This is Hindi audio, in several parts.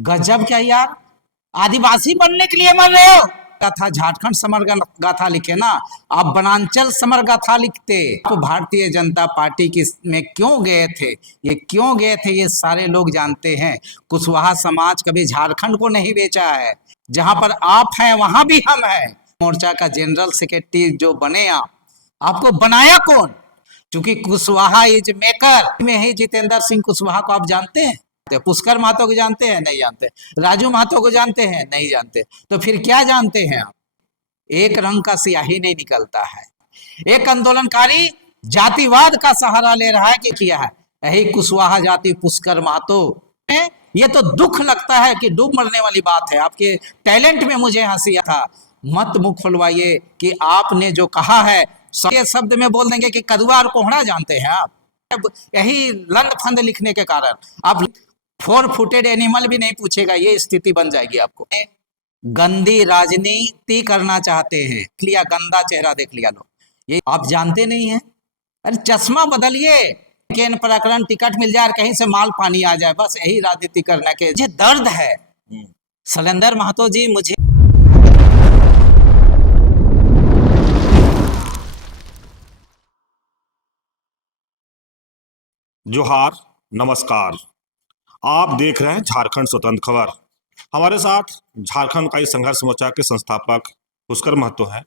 गजब क्या यार, आदिवासी बनने के लिए मर रहे हो। था झारखंड समर गाथा लिखे ना, आप वनांचल समर गाथा लिखते। आप भारतीय जनता पार्टी की में क्यों गए थे, ये क्यों गए थे ये सारे लोग जानते हैं। कुशवाहा समाज कभी झारखंड को नहीं बेचा है, जहां पर आप हैं वहां भी हम हैं। मोर्चा का जनरल सेक्रेटरी जो बने आप, आपको बनाया कौन? क्योंकि कुशवाहा इज मेकर में ही जितेंद्र सिंह कुशवाहा को आप जानते हैं? पुष्कर महतो को जानते हैं? नहीं जानते। राजू महतो को जानते हैं? नहीं जानते। तो फिर क्या जानते हैं आप? एक रंग का स्याही नहीं निकलता है। एक आंदोलनकारी जातिवाद का सहारा ले रहा है कि किया है यही कुशवाहा जाति पुष्कर महतो। ये तो दुख लगता है कि डूब मरने वाली बात है। आपके टैलेंट में मुझे हंसी था। मत मुख खुलवाइए कि आपने जो कहा है ये शब्द में बोल देंगे कि कदुआ और कोहड़ा जानते हैं आप। यही लंड फंद लिखने के कारण आप 4 फुटेड एनिमल भी नहीं पूछेगा, ये स्थिति बन जाएगी आपको। गंदी राजनीति करना चाहते हैं, लिया गंदा चेहरा देख लिया लो, ये आप जानते नहीं है। अरे चश्मा बदलिए, केन प्रकरण टिकट मिल जाए, कहीं से माल पानी आ जाए, बस यही राजनीति करने के मुझे दर्द है। शैलेंद्र महतो जी, मुझे जोहार, नमस्कार। आप देख रहे हैं झारखंड स्वतंत्र खबर। हमारे साथ झारखंड का संघर्ष मोर्चा के संस्थापक पुष्कर महतो हैं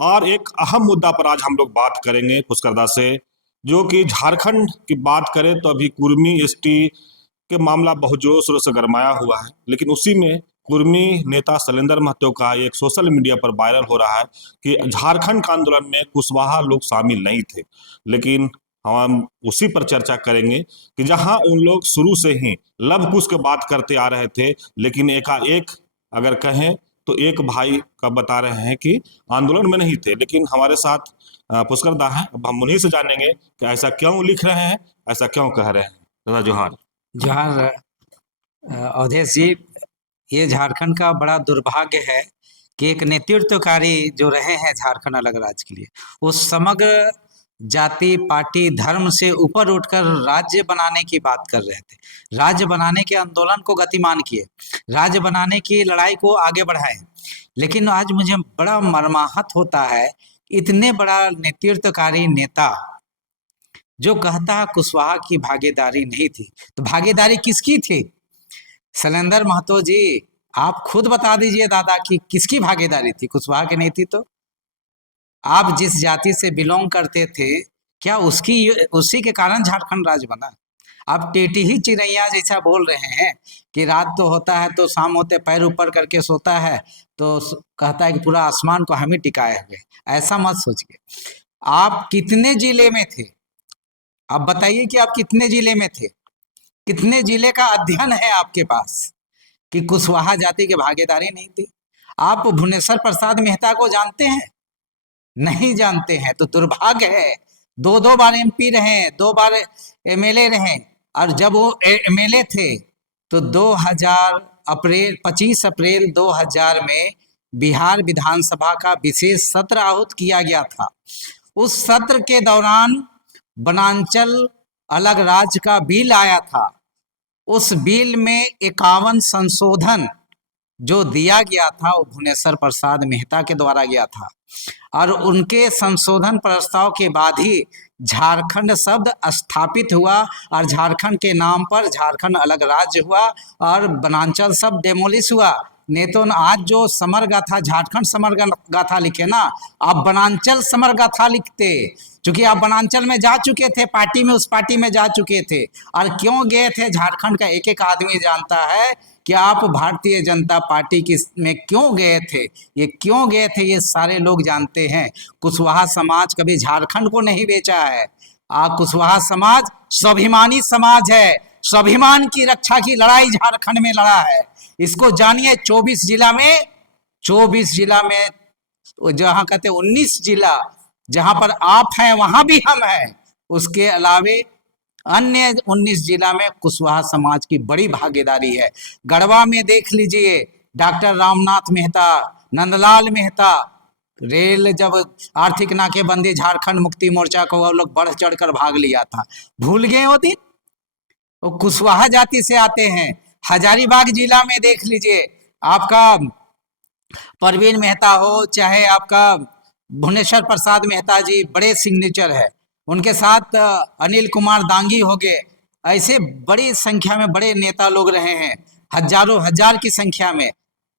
और एक अहम मुद्दा पर आज हम लोग बात करेंगे पुष्कर दा से, जो कि झारखंड की बात करें तो अभी कुर्मी एसटी के मामला बहुत जोर शोर से गरमाया हुआ है, लेकिन उसी में कुर्मी नेता शैलेंद्र महतो का एक सोशल मीडिया पर वायरल हो रहा है कि झारखंड के आंदोलन में कुशवाहा लोग शामिल नहीं थे। लेकिन हम उसी पर चर्चा करेंगे कि जहां उन लोग शुरू से ही लव कुश के बात करते आ रहे थे, लेकिन एकाएक अगर कहें तो एक भाई का बता रहे हैं कि आंदोलन में नहीं थे। लेकिन हमारे साथ पुष्कर दा हैं, अब हम उन्हीं से जानेंगे कि ऐसा क्यों लिख रहे हैं, ऐसा क्यों कह रहे हैं। दादा जोहार। जोहार अवधेश जी, ये झारखंड का बड़ा दुर्भाग्य है कि एक नेतृत्वकारी जो रहे हैं झारखंड अलग राज्य के लिए, वो समग्र जाति पार्टी धर्म से ऊपर उठकर राज्य बनाने की बात कर रहे थे। राज्य बनाने के आंदोलन को गतिमान किए, राज्य बनाने की लड़ाई को आगे बढ़ाए। लेकिन आज मुझे बड़ा मर्माहत होता है, इतने बड़ा नेतृत्वकारी नेता जो कहता है कुशवाहा की भागीदारी नहीं थी, तो भागीदारी किसकी थी? शैलेंद्र महतो जी, आप खुद बता दीजिए दादा कि किसकी भागीदारी थी? कुशवाहा की नहीं थी तो? आप जिस जाति से बिलोंग करते थे, क्या उसी के कारण झारखंड राज्य बना? आप टेटी ही चिड़ैया जैसा बोल रहे हैं कि रात तो होता है तो शाम होते पैर ऊपर करके सोता है, तो कहता है कि पूरा आसमान को हम ही टिकाए हुए। ऐसा मत सोचिए। आप कितने जिले में थे? आप बताइए कि आप कितने जिले में थे? कितने जिले का अध्ययन है आपके पास कि कुशवाहा जाति की भागीदारी नहीं थी? आप भुवनेश्वर प्रसाद मेहता को जानते हैं? नहीं जानते हैं तो दुर्भाग्य है। 2 बार एमपी रहे, 2 बार एमएलए रहे, और जब वो एमएलए थे तो 25 अप्रैल 2000 में बिहार विधानसभा का विशेष सत्र आहूत किया गया था। उस सत्र के दौरान वनांचल अलग राज्य का बिल आया था। उस बिल में 51 संशोधन जो दिया गया था वो भुवनेश्वर प्रसाद मेहता के द्वारा गया था, और उनके संशोधन प्रस्ताव के बाद ही झारखंड शब्द स्थापित हुआ और झारखंड के नाम पर झारखंड अलग राज्य हुआ और वनांचल शब्द डेमोलिश हुआ। नहीं तो आज जो समर गाथा, झारखंड समर गाथा लिखे ना, आप वनांचल समर गाथा लिखते, क्योंकि आप वनांचल में जा चुके थे, पार्टी में, उस पार्टी में जा चुके थे। और क्यों गए थे? झारखंड का एक एक आदमी जानता है कि आप भारतीय जनता पार्टी की में क्यों गए थे, ये क्यों गए थे, ये सारे लोग जानते हैं। कुशवाहा समाज कभी झारखंड को नहीं बेचा है। कुशवाहा समाज स्वाभिमानी समाज है, स्वाभिमान की रक्षा की लड़ाई झारखंड में लड़ा है। इसको जानिए। 24 जिला में जहां कहते 19 जिला जहां पर आप हैं वहां भी हम हैं, उसके अलावे अन्य 19 जिला में कुशवाहा समाज की बड़ी भागीदारी है। गढ़वा में देख लीजिए, डॉक्टर रामनाथ मेहता, नंदलाल मेहता, रेल जब आर्थिक नाकेबंदी झारखंड मुक्ति मोर्चा को वो लोग बढ़ चढ़कर भाग लिया था। भूल गए वो दिन? वो कुशवाहा जाति से आते हैं। हजारीबाग जिला में देख लीजिए, आपका परवीन मेहता हो, चाहे आपका भुवनेश्वर प्रसाद मेहता जी, बड़े सिग्नेचर है। उनके साथ अनिल कुमार दांगी हो गए। ऐसे बड़ी संख्या में बड़े नेता लोग रहे हैं, हजारों हजार की संख्या में।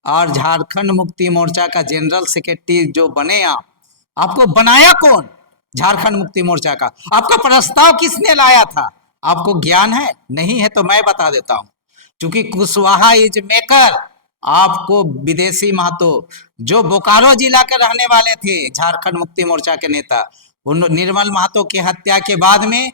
और झारखंड मुक्ति मोर्चा का जनरल सेक्रेटरी जो बने आप, आपको बनाया कौन? झारखंड मुक्ति मोर्चा का आपका प्रस्ताव किसने लाया था? आपको ज्ञान है? नहीं है तो मैं बता देता हूं। क्योंकि कुशवाहा इज मेकर। आपको विदेशी महतो जो बोकारो जिला के रहने वाले थे, झारखंड मुक्ति मोर्चा के नेता, उन निर्मल महतो की हत्या के बाद में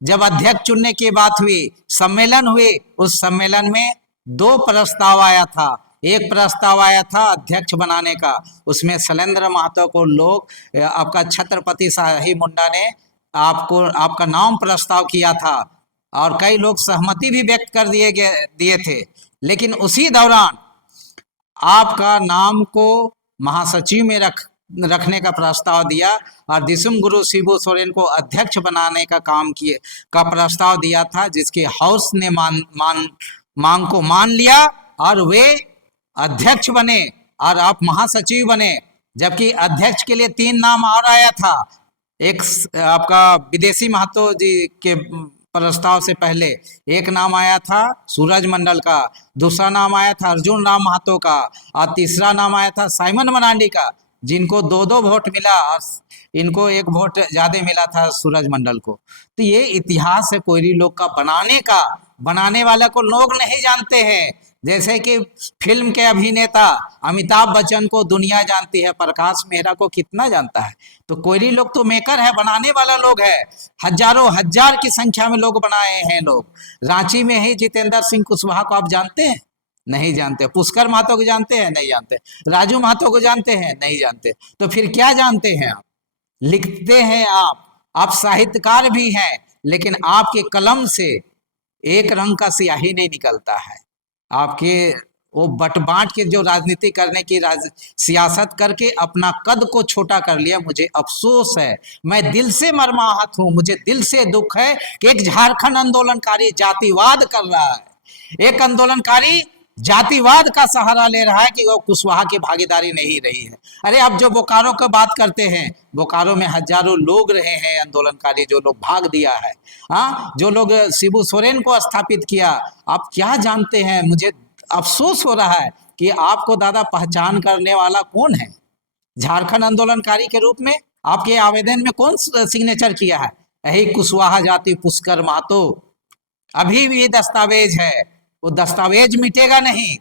जब अध्यक्ष चुनने की बात हुई, सम्मेलन हुए, उस सम्मेलन में 2 प्रस्ताव आया था। एक प्रस्ताव आया था अध्यक्ष बनाने का, उसमें शैलेंद्र महतो को लोग आपका छत्रपति शाही मुंडा ने आपका नाम प्रस्ताव किया था और कई लोग सहमति भी व्यक्त कर दिए थे। लेकिन उसी दौरान आपका नाम को महासचिव में रखने का प्रस्ताव दिया और दिसुम गुरु शिबू सोरेन को अध्यक्ष बनाने का प्रस्ताव दिया था, जिसके हाउस ने मांग को मान लिया और वे अध्यक्ष बने और आप महासचिव बने। जबकि अध्यक्ष के लिए 3 नाम और आया था। एक आपका विदेशी महतो जी के प्रस्ताव से पहले एक नाम आया था सूरज मंडल का, दूसरा नाम आया था अर्जुन राम महतो का और तीसरा नाम आया था साइमन मरांडी का, जिनको 2-2 वोट मिला और इनको 1 वोट ज्यादा मिला था सूरज मंडल को। तो ये इतिहास है कोयरी लोग का बनाने का। बनाने वाला को लोग नहीं जानते हैं। जैसे कि फिल्म के अभिनेता अमिताभ बच्चन को दुनिया जानती है, प्रकाश मेहरा को कितना जानता है। तो कोयरी लोग तो मेकर है, बनाने वाला लोग है। हजारों हजार की संख्या में लोग बनाए हैं लोग। रांची में ही जितेंद्र सिंह कुशवाहा को आप जानते हैं? नहीं जानते। पुष्कर महतो को जानते हैं? नहीं जानते। राजू महतो को जानते हैं? नहीं जानते। तो फिर क्या जानते हैं आप? लिखते हैं आप साहित्यकार भी हैं, लेकिन आपके कलम से एक रंग का स्याही नहीं निकलता है। आपके वो बट बांट के जो राजनीति करने की सियासत करके अपना कद को छोटा कर लिया। मुझे अफसोस है, मैं दिल से मर्माहत हूं, मुझे दिल से दुख है कि एक झारखंड आंदोलनकारी जातिवाद कर रहा है। एक आंदोलनकारी जातिवाद का सहारा ले रहा है कि वो कुशवाहा की भागीदारी नहीं रही है। अरे आप जो बोकारो का बात करते हैं, बोकारो में हजारों लोग रहे हैं आंदोलनकारी, जो लोग भाग दिया है। हाँ, जो लोग शिबू सोरेन को स्थापित किया। आप क्या जानते हैं? मुझे अफसोस हो रहा है कि आपको दादा पहचान करने वाला कौन है? झारखंड आंदोलनकारी के रूप में आपके आवेदन में कौन सिग्नेचर किया है? यही कुशवाहा जाति पुष्कर महतो। अभी भी दस्तावेज है, वो दस्तावेज मिटेगा नहीं।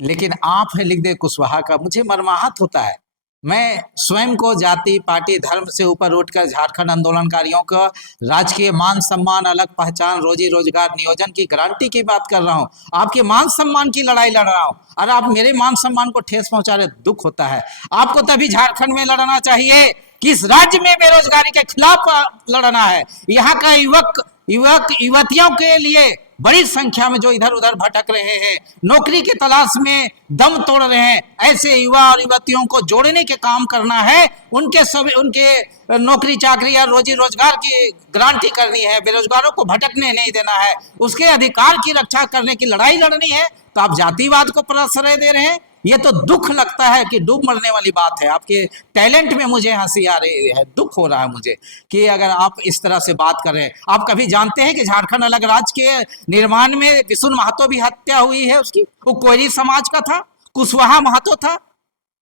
लेकिन आप है लिख दे कुशवाहा का। मुझे मर्माहत होता है। मैं स्वयं को जाति पार्टी धर्म से ऊपर उठकर झारखंड आंदोलनकारियों का राजकीय मान सम्मान, अलग पहचान, रोजी रोजगार, नियोजन की गारंटी की बात कर रहा हूं। आपके मान सम्मान की लड़ाई लड़ रहा हूं और आप मेरे मान सम्मान को ठेस पहुंचा रहे। दुख होता है। आपको तभी झारखंड में लड़ना चाहिए कि इस राज्य में बेरोजगारी के खिलाफ लड़ना है। यहाँ का युवक युवतियों के लिए बड़ी संख्या में जो इधर उधर भटक रहे हैं, नौकरी की तलाश में दम तोड़ रहे हैं, ऐसे युवा और युवतियों को जोड़ने के काम करना है। उनके नौकरी चाकरी या रोजी रोजगार की गारंटी करनी है। बेरोजगारों को भटकने नहीं देना है। उसके अधिकार की रक्षा करने की लड़ाई लड़नी है। तो आप जातिवाद को प्रश्रय दे रहे हैं। ये तो दुख लगता है कि डूब मरने वाली बात है। आपके टैलेंट में मुझे हंसी आ रही है, दुख हो रहा है मुझे कि अगर आप इस तरह से बात कर रहे हैं। आप कभी जानते हैं कि झारखंड अलग राज्य के निर्माण में विशुन महतो भी हत्या हुई है उसकी? वो कोयरी समाज का था, कुशवाहा महतो था।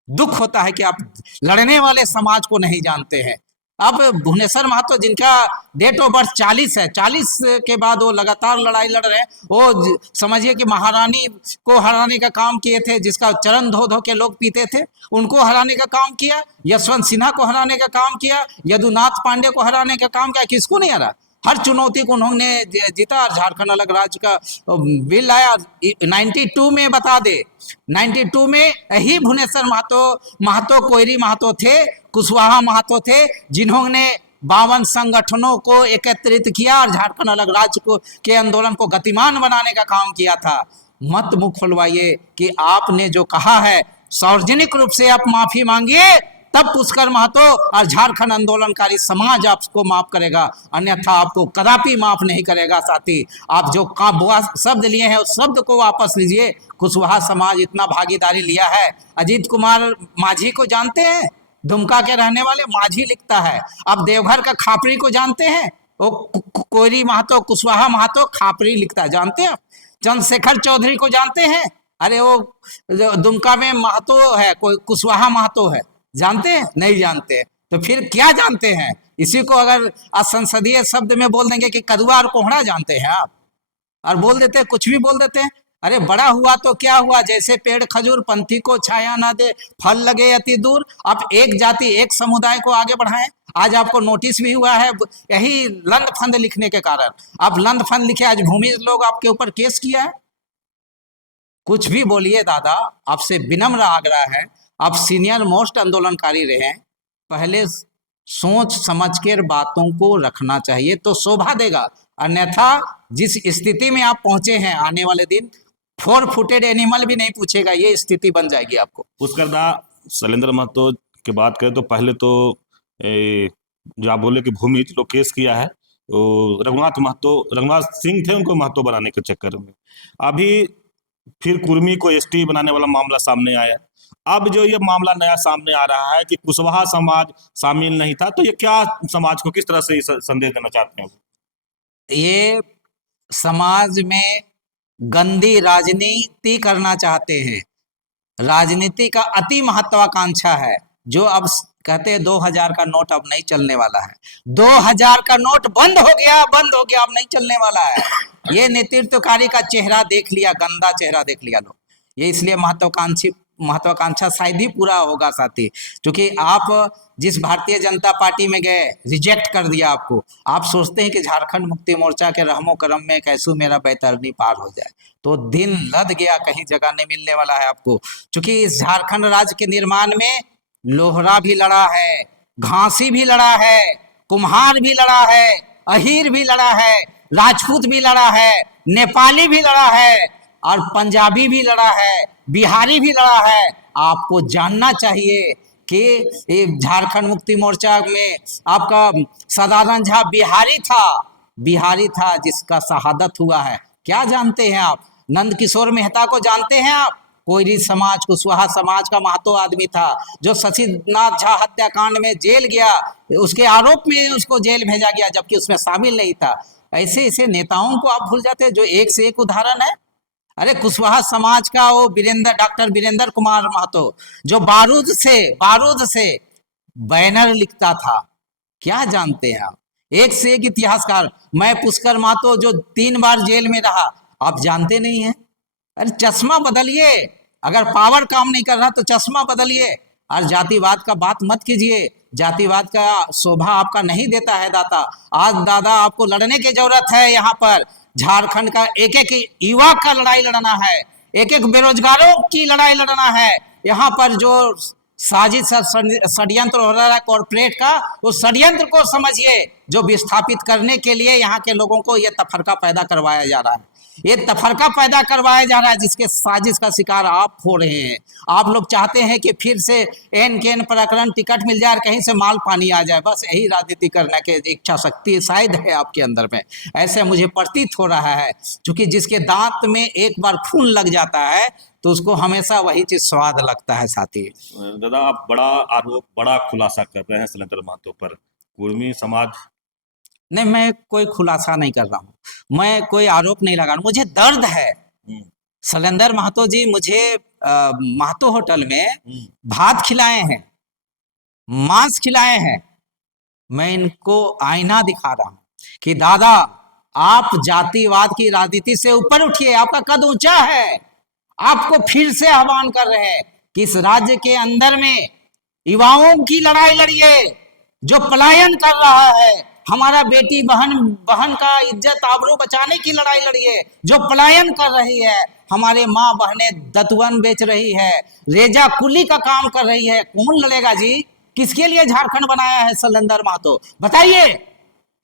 दुख होता है कि आप लड़ने वाले समाज को नहीं जानते हैं। अब भुवनेश्वर महतो जिनका डेट ऑफ बर्थ 40 है, 40 के बाद वो लगातार लड़ाई लड़ रहे हैं। वो समझिए कि महारानी को हराने का काम किए थे, जिसका चरण धो धो के लोग पीते थे, उनको हराने का काम किया। यशवंत सिन्हा को हराने का काम किया। यदुनाथ पांडे को हराने का काम किया। किसको नहीं हरा? हर चुनौती को उन्होंने जीता और झारखंड अलग राज्य का बिल आया 92 में। बता दे 92 में यही भुवनेश्वर महतो कोयरी महतो थे, कुशवाहा महतो थे, जिन्होंने 52 संगठनों को एकत्रित किया और झारखंड अलग राज्य के आंदोलन को गतिमान बनाने का काम किया था। मत मुंह खुलवाइए कि आपने जो कहा है सार्वजनिक रूप से आप माफी मांगिए, तब पुष्कर महतो और झारखंड आंदोलनकारी समाज आपको माफ करेगा, अन्यथा आपको कदापि माफ नहीं करेगा। साथी, आप जो शब्द लिए हैं उस शब्द को वापस लीजिए। कुशवाहा समाज इतना भागीदारी लिया है। अजीत कुमार माझी को जानते हैं? दुमका के रहने वाले माझी लिखता है। आप देवघर का खापरी को जानते हैं? वो कोयरी महतो, कुशवाहा महतो खापरी लिखता है, जानते हैं? चंद्रशेखर चौधरी को जानते हैं? अरे वो दुमका में महतो है, कोई कुशवाहा महतो है, जानते हैं? नहीं जानते। तो फिर क्या जानते हैं? इसी को अगर असंसदीय शब्द में बोल देंगे कि कदुआ और कोहड़ा जानते हैं आप, और बोल देते हैं, कुछ भी बोल देते हैं। अरे बड़ा हुआ तो क्या हुआ, जैसे पेड़ खजूर पंथी को छाया ना दे, फल लगे अति दूर। आप एक जाति एक समुदाय को आगे बढ़ाएं। आज आपको नोटिस भी हुआ है यही लंद फंद लिखने के कारण। आप लंद फंद लिखे, आज भूमि लोग आपके ऊपर केस किया है। कुछ भी बोलिए दादा, आपसे विनम्र आग्रह है, आप सीनियर मोस्ट आंदोलनकारी रहे, पहले सोच समझ कर बातों को रखना चाहिए तो शोभा देगा। अन्यथा जिस स्थिति में आप पहुंचे हैं, आने वाले दिन 4 फुटेड एनिमल भी नहीं पूछेगा, ये स्थिति बन जाएगी आपको। पुष्कर दा, शैलेंद्र महतो की बात करें तो पहले तो जो आप बोले कि भूमि लोग केस किया है, तो रघुनाथ सिंह थे उनको महतो बनाने के चक्कर में। अभी फिर कुर्मी को एसटी बनाने वाला मामला सामने आया। अब जो ये मामला नया सामने आ रहा है कि कुशवाहा समाज शामिल नहीं था, तो ये क्या समाज को किस तरह से संदेश देना चाहते हैं? ये समाज में गंदी राजनीति करना चाहते हैं। राजनीति का अति महत्वाकांक्षा है। जो अब कहते हैं 2000 का नोट अब नहीं चलने वाला है, 2000 का नोट बंद हो गया, अब नहीं चलने वाला है। ये नेतृत्वकारी का चेहरा देख लिया, गंदा चेहरा देख लिया लोग। ये इसलिए महत्वाकांक्षा शायद ही पूरा होगा साथी, क्योंकि आप जिस भारतीय जनता पार्टी में गए, रिजेक्ट कर दिया आपको। आप सोचते हैं कि झारखंड मुक्ति मोर्चा के रहमो करम में कैसू मेरा बैतरनी पार हो जाए, तो दिन लद गया, कहीं जगह नहीं मिलने वाला है आपको। क्योंकि इस झारखंड राज्य के निर्माण में लोहरा भी लड़ा है, घासी भी लड़ा है, कुम्हार भी लड़ा है, अहीर भी लड़ा है, राजपूत भी लड़ा है, नेपाली भी लड़ा है, और पंजाबी भी लड़ा है, बिहारी भी लड़ा है। आपको जानना चाहिए कि झारखंड मुक्ति मोर्चा में आपका सदानंद झा बिहारी था जिसका शहादत हुआ है। क्या जानते हैं आप? नंद किशोर मेहता को जानते हैं आप? कोयरी समाज, कुशवाहा समाज का महतो आदमी था, जो शशिनाथ झा हत्याकांड में जेल गया, उसके आरोप में उसको जेल भेजा गया, जबकि उसमें शामिल नहीं था। ऐसे ऐसे नेताओं को आप भूल जाते हैं जो एक से एक उदाहरण है। अरे कुशवाहा समाज का वो डॉक्टर वीरेंद्र कुमार महतो, जो बारूद से बैनर लिखता था। क्या जानते हैं आप? एक से एक इतिहासकार। मैं पुष्कर महतो जो 3 बार जेल में रहा, आप जानते नहीं हैं? अरे चश्मा बदलिए, अगर पावर काम नहीं कर रहा तो चश्मा बदलिए। और जातिवाद का बात मत कीजिए, जातिवाद का शोभा आपका नहीं देता है दाता। आज दादा आपको लड़ने की जरूरत है। यहाँ पर झारखंड का एक एक युवा का लड़ाई लड़ना है, एक एक बेरोजगारों की लड़ाई लड़ना है। यहाँ पर जो साजिश षड्यंत्र हो रहा है कॉर्पोरेट का, उस षड्यंत्र को समझिए, जो विस्थापित करने के लिए यहाँ के लोगों को ये तफरका पैदा करवाया जा रहा है। ये तफरका पैदा करवाया जा रहा है, जिसके साजिश का शिकार आप हो रहे हैं। आप लोग चाहते हैं कि फिर से एन के एन प्रकरण टिकट मिल जाए और कहीं से माल पानी आ जाए, बस यही राजनीति करने की इच्छा शक्ति शायद है आपके अंदर में, ऐसे मुझे प्रतीत हो रहा है। क्योंकि जिसके दांत में एक बार खून लग जाता है तो उसको हमेशा वही चीज स्वाद लगता है साथी। दादा, आप बड़ा आरोप, बड़ा खुलासा कर रहे हैं शैलेंद्र महतो पर। कुर्मी समाज नहीं, मैं कोई खुलासा नहीं कर रहा हूँ, मैं कोई आरोप नहीं लगा रहा हूँ, मुझे दर्द है। शैलेंद्र महतो जी मुझे महतो होटल में भात खिलाए हैं, मांस खिलाए हैं। मैं इनको आईना दिखा रहा हूँ कि दादा आप जातिवाद की राजनीति से ऊपर उठिए, आपका कद ऊंचा है। आपको फिर से आह्वान कर रहे हैं कि इस राज्य के अंदर में युवाओं की लड़ाई लड़िए। जो पलायन कर रहा है, हमारा बेटी बहन का इज्जत आबरू बचाने की लड़ाई लड़िए। जो पलायन कर रही है, हमारे माँ बहनें दतवन बेच रही है, रेजा कुली का काम कर रही है, कौन लड़ेगा जी? किसके लिए झारखंड बनाया है शैलेंद्र महतो? बताइए,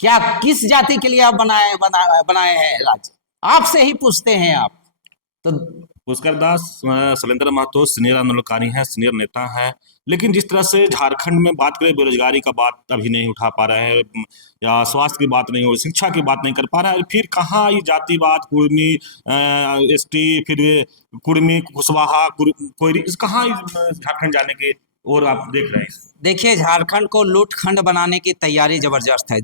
क्या किस जाति के लिए आप बनाए हैं राज्य? आपसे ही पूछते हैं आप। तो पुष्कर दास शैलेंद्र महतो सीनियर आंदोलनकारी हैं, सीनियर नेता हैं, लेकिन जिस तरह से झारखंड में बात करें बेरोजगारी का बात अभी नहीं उठा पा रहे हैं, या स्वास्थ्य की बात नहीं हो, शिक्षा की बात नहीं कर पा रहे हैं, फिर कहाँ ये जातिवाद, कुर्मी, एसटी, फिर कुर्मी, कुशवाहा, कोयरी, इस कहाँ झारखंड जाने की और आप देख रहे हैं? देखिए, झारखंड को लूटखंड बनाने की तैयारी जबरदस्त है।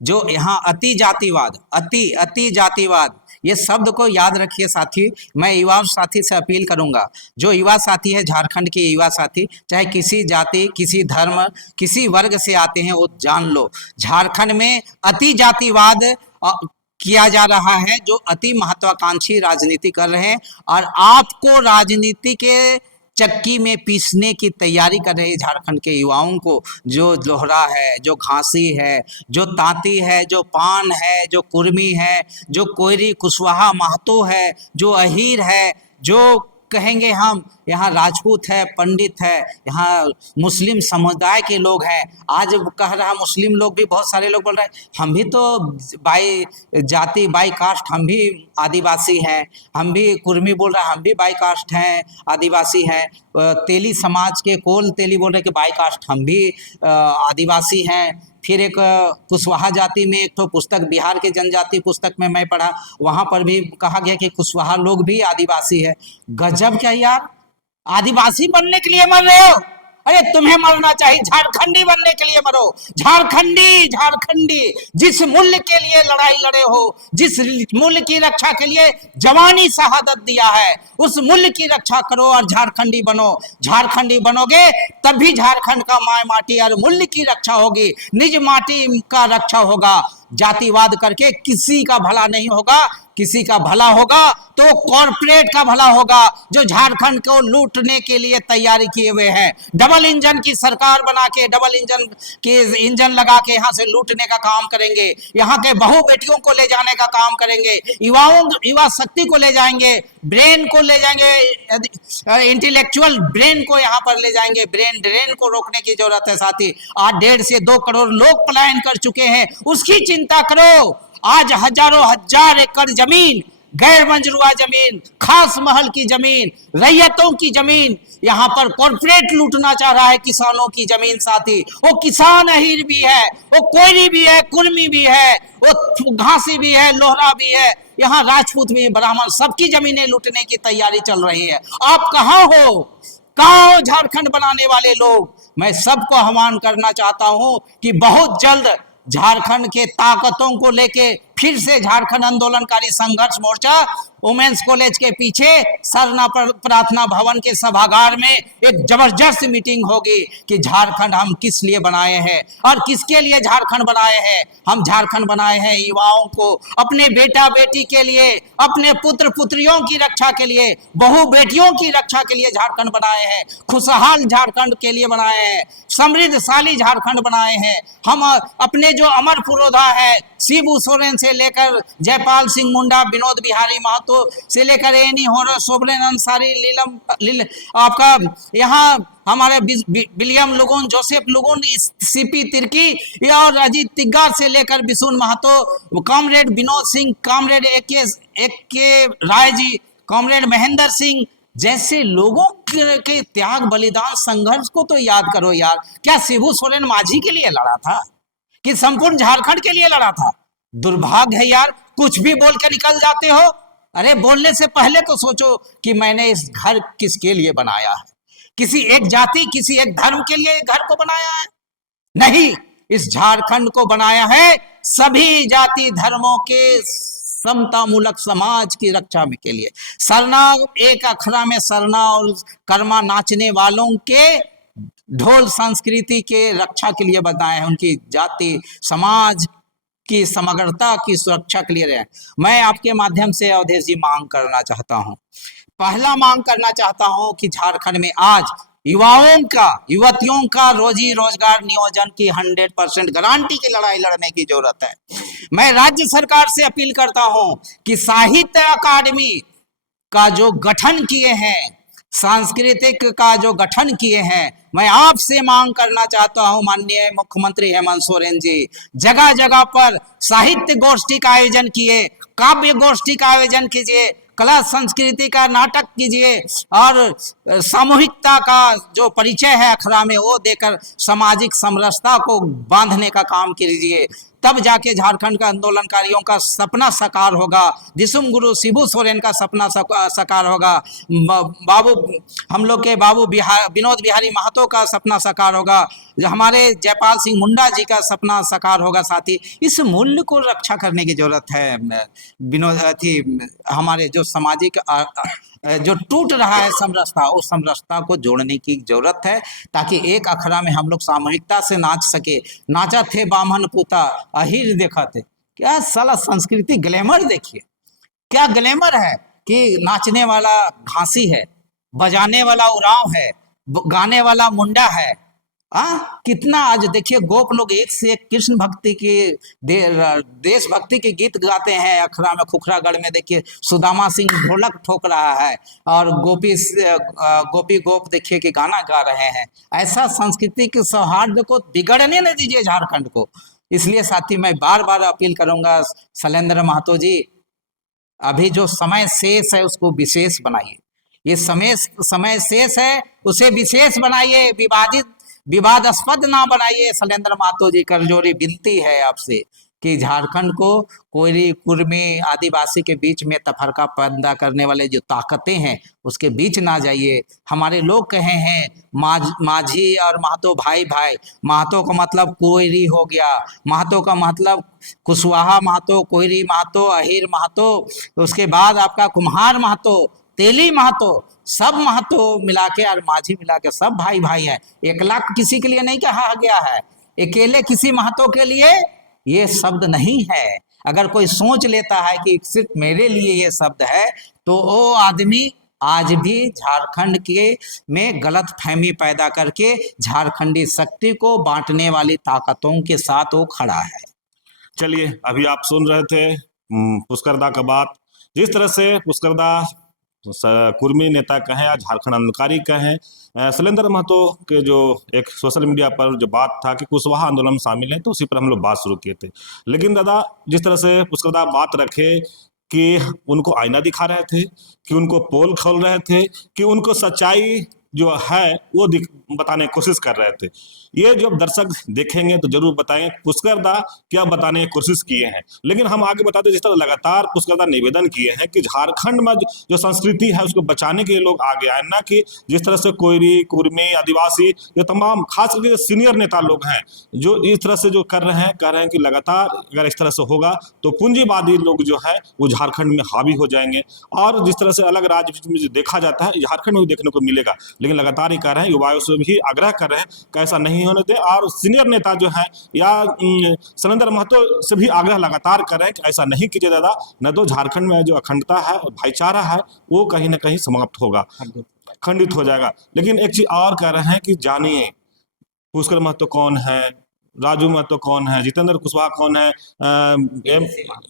जो यहाँ अति जातिवाद, अति जातिवाद, ये शब्द को याद रखिए साथी। मैं युवा साथी से अपील करूंगा, जो युवा साथी है, झारखंड के युवा साथी, चाहे किसी जाति, किसी धर्म, किसी वर्ग से आते हैं, वो जान लो, झारखंड में अति जातिवाद किया जा रहा है, जो अति महत्वाकांक्षी राजनीति कर रहे हैं और आपको राजनीति के चक्की में पीसने की तैयारी कर रहे झारखंड के युवाओं को। जो लोहरा है, जो घासी है, जो तांती है, जो पान है, जो कुर्मी है, जो कोयरी कुशवाहा महतो है, जो अहीर है, जो कहेंगे हम यहाँ राजपूत है, पंडित है, यहाँ मुस्लिम समुदाय के लोग हैं। आज कह रहा मुस्लिम लोग भी, बहुत सारे लोग बोल रहे हैं हम भी तो बाई जाति, बाई कास्ट, हम भी आदिवासी हैं, हम भी कुर्मी बोल रहा है, हम भी बाई कास्ट हैं, आदिवासी हैं। तेली समाज के कोल तेली बोल रहे कि बाई कास्ट, हम भी आदिवासी हैं। फिर एक कुशवाहा जाति में एक तो पुस्तक, बिहार के जनजाति पुस्तक में मैं पढ़ा, वहाँ पर भी कहा गया कि कुशवाहा लोग भी आदिवासी है। गजब क्या यार, आदिवासी बनने के लिए मर रहे हो? अरे तुम्हें मरना चाहिए, झारखंडी बनने के लिए मरो। झारखंडी, झारखंडी जिस मूल्य के लिए लड़ाई लड़े हो, जिस मूल्य की रक्षा के लिए जवानी शहादत दिया है, उस मूल्य की रक्षा करो और झारखंडी बनो। झारखंडी बनोगे तभी झारखंड का माय माटी और मूल्य की रक्षा होगी, निज माटी का रक्षा होगा। जातिवाद करके किसी का भला नहीं होगा। किसी का भला होगा तो कॉरपोरेट का भला होगा, जो झारखंड को लूटने के लिए तैयारी किए हुए हैं। डबल इंजन की सरकार बना के, डबल इंजन के इंजन लगा के यहाँ से लूटने का काम करेंगे, यहाँ के बहू बेटियों को ले जाने का काम करेंगे, युवा शक्ति को ले जाएंगे, ब्रेन को ले जाएंगे, इंटेलेक्चुअल ब्रेन को यहाँ पर ले जाएंगे। ब्रेन ड्रेन को रोकने की जरूरत है साथी। आज 1.5 से 2 करोड़ लोग पलायन कर चुके हैं, उसकी चिंता करो। आज हजारों हजार एकड़ जमीन, गैर मंजूरा जमीन, खास महल की जमीन, रैयतों की जमीन, यहाँ पर कॉर्पोरेट लूटना चाह रहा है किसानों की जमीन साथी। वो किसान अहीर भी है, वो कोयरी भी है, कुर्मी भी है, वो घासी भी है, लोहरा भी है, यहाँ राजपूत भी, ब्राह्मण, सबकी जमीनें लूटने की तैयारी चल रही है। आप कहाँ हो? कहाँ हो झारखंड बनाने वाले लोग? मैं सबको आह्वान करना चाहता हूँ कि बहुत जल्द झारखंड के ताकतों को लेके फिर से झारखंड आंदोलनकारी संघर्ष मोर्चा वुमेन्स कॉलेज के पीछे सरना प्रार्थना भवन के सभागार में एक जबरदस्त मीटिंग होगी कि झारखंड हम किस लिए बनाए हैं और किसके लिए झारखंड बनाए हैं। हम झारखंड बनाए हैं युवाओं को, अपने बेटा बेटी के लिए, अपने पुत्र पुत्रियों की रक्षा के लिए, बहू बेटियों की रक्षा के लिए झारखंड बनाए हैं। खुशहाल झारखंड के लिए बनाए हैं, समृद्धशाली झारखंड बनाए हैं। हम अपने जो अमर पुरोधा है, शिबू सोरेन से लेकर जयपाल सिंह मुंडा, विनोद बिहारी महतो से लेकर एनी होरर, सोबरेन अंसारी, आपका यहाँ हमारे विलियम लुगुन, जोसेफ लुगुन, सीपी तिर्की और अजीत तिग्गा से लेकर Bishun Mahto, comrade Vinod Singh, comrade AK. Rai ji, comrade Mahendra Singh जैसे लोगों के त्याग, बलिदान, संघर्ष को तो याद करो यार। क्या शिबू सोरेन माझी के लिए लड़ा था कि संपूर्ण झारखंड के लिए लड़ा था? दुर्भाग्य है यार, कुछ भी बोल के निकल जाते हो। अरे बोलने से पहले तो सोचो कि मैंने इस घर किसके लिए बनाया है। किसी एक जाति, किसी एक धर्म के लिए घर को बनाया है? नहीं, इस झारखंड को बनाया है सभी जाति धर्मों के समतामूलक समाज की रक्षा के लिए। सरना, एक अखरा में सरना और कर्मा नाचने वालों के ढोल संस्कृति के रक्षा के लिए बनाए हैं, उनकी जाति समाज की समग्रता की सुरक्षा के लिए रहे। मैं आपके माध्यम से अवधेश जी मांग करना चाहता हूं, पहला मांग करना चाहता हूं कि झारखंड में आज युवाओं का, युवतियों का रोजी रोजगार नियोजन की 100% गारंटी की लड़ाई लड़ने की जरूरत है। मैं राज्य सरकार से अपील करता हूं कि साहित्य अकादमी का जो गठन किए हैं, सांस्कृतिक का जो गठन किए हैं, मैं आपसे मांग करना चाहता हूं माननीय मुख्यमंत्री हेमंत सोरेन जी, जगह जगह पर साहित्य गोष्ठी का आयोजन किए, काव्य गोष्ठी का आयोजन कीजिए, कला संस्कृति का नाटक कीजिए और सामूहिकता का जो परिचय है अखड़ा में वो देकर सामाजिक समरसता को बांधने का काम कीजिए। तब जाके झारखंड का आंदोलनकारियों का सपना साकार होगा, दिसुम गुरु शिबू सोरेन का सपना साकार होगा, बाबू हम लोग के बाबू विनोद बिहारी महतो का सपना साकार होगा, हमारे जयपाल सिंह मुंडा जी का सपना साकार होगा। साथ ही इस मूल्य को रक्षा करने की जरूरत है। हमारे जो सामाजिक जो टूट रहा है समरसता, उस समरसता को जोड़ने की जरूरत है, ताकि एक अखड़ा में हम लोग सामूहिकता से नाच सके। नाचा थे बामन पूता अहिर देखा थे। क्या साला संस्कृति ग्लैमर देखिए, क्या ग्लैमर है कि नाचने वाला घासी है, बजाने वाला उरांव है, गाने वाला मुंडा है। कितना आज देखिए गोप लोग एक से एक कृष्ण भक्ति की देशभक्ति के गीत गाते हैं। अखड़ा में खुखरागढ़ में देखिए सुदामा सिंह ढोलक ठोक रहा है और गोपी गोप देखिए कि गाना गा रहे हैं। ऐसा संस्कृति के सौहार्द को बिगड़ने न दीजिए झारखंड को। इसलिए साथी मैं बार बार अपील करूंगा शैलेंद्र महतो जी, अभी जो समय शेष है उसको विशेष बनाइए। ये समय शेष है, उसे विशेष बनाइए, विवादास्पद ना बनाइए। शैलेंद्र महतो जी करजोरी विनती है आपसे कि झारखंड को कोयरी कुर्मी आदिवासी के बीच में तफरका पैदा करने वाले जो ताकतें हैं उसके बीच ना जाइए। हमारे लोग कहे हैं माझी और महतो भाई भाई, महतो का मतलब कोयरी हो गया, महतो का मतलब कुशवाहा महतो, कोयरी महतो, अहिर महतो, उसके बाद आपका कुम्हार महतो, तेली महतो, सब महतो मिला के और माझी मिला के सब भाई भाई है। 1 लाख किसी के लिए नहीं कहा गया है, अकेले किसी महतो के लिए ये शब्द नहीं है। अगर कोई सोच लेता है कि सिर्फ मेरे लिए ये शब्द है तो वो आदमी आज भी झारखंड के में गलत फहमी पैदा करके झारखंडी शक्ति को बांटने वाली ताकतों के साथ वो खड़ा है। चलिए, अभी आप सुन रहे थे पुष्करदा का बात। जिस तरह से पुष्करदा कुर्मी नेता कहें या झारखंड आंदोलनकारी कहें, शैलेंद्र महतो के जो एक सोशल मीडिया पर जो बात था कि कुशवाहा आंदोलन में शामिल है, तो उसी पर हम लोग बात शुरू किए थे। लेकिन दादा जिस तरह से पुष्करदा बात रखे कि उनको आईना दिखा रहे थे, कि उनको पोल खोल रहे थे, कि उनको सच्चाई जो है वो बताने की कोशिश कर रहे थे। ये जब दर्शक देखेंगे तो जरूर बताएं पुष्करदा क्या बताने की कोशिश किए हैं। लेकिन हम आगे बताते जिस तरह लगातार पुष्करदा निवेदन किए हैं कि झारखंड में जो संस्कृति है उसको बचाने के लिए लोग आगे आए, ना कि जिस तरह से कोयरी कुर्मी आदिवासी ये तमाम खास करके सीनियर नेता लोग हैं जो इस तरह से जो कर रहे हैं कि लगातार अगर इस तरह से होगा तो पूंजीवादी लोग जो है वो झारखंड में हावी हो जाएंगे। और जिस तरह से अलग राज्य में जो देखा जाता है झारखंड में भी देखने को मिलेगा। लेकिन लगातार ही कर रहे हैं, युवाओं से भी आग्रह कर रहे हैं कि ऐसा नहीं होने दें। और सीनियर नेता जो है या शैलेंद्र महतो से भी आग्रह लगातार कर रहे हैं कि ऐसा नहीं कीजिए दादा, न तो झारखंड में जो अखंडता है और भाईचारा है वो कहीं ना कहीं समाप्त होगा, खंडित हो जाएगा। लेकिन एक चीज और कह रहे हैं कि जानिए पुष्कर महतो कौन है, राजू महतो कौन है, जितेंद्र कुशवाहा कौन है,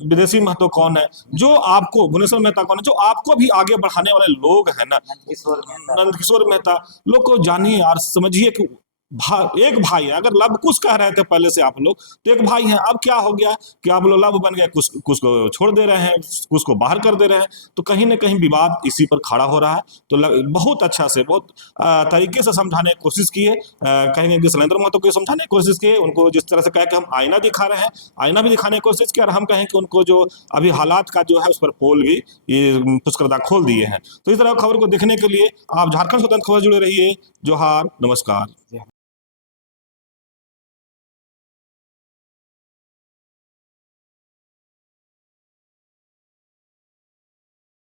विदेशी महतो कौन है, जो आपको भुवनेश्वर मेहता कौन है, जो आपको भी आगे बढ़ाने वाले लोग हैं ना, नंद किशोर मेहता लोग को जानिए और समझिए कि एक भाई है। अगर लव कुछ कह रहे थे पहले से आप लोग तो एक भाई हैं, अब क्या हो गया कि आप लोग लव बन गए, कुछ को छोड़ दे रहे हैं, कुछ को बाहर कर दे रहे हैं। तो कहीं ना कहीं विवाद इसी पर खड़ा हो रहा है। तो बहुत अच्छा से बहुत तरीके से समझाने की कोशिश किए, कहेंगे कि शैलेंद्र महतो को समझाने की कोशिश किए, उनको जिस तरह से कह के हम आईना दिखा रहे हैं आईना भी दिखाने की कोशिश किया, और हम कहें कि उनको जो अभी हालात का जो है उस पर पोल भी ये पुष्करदा खोल दिए हैं। तो इस तरह खबर को देखने के लिए आप झारखंड स्वतंत्र खबर जुड़े रहिए। जोहार, नमस्कार।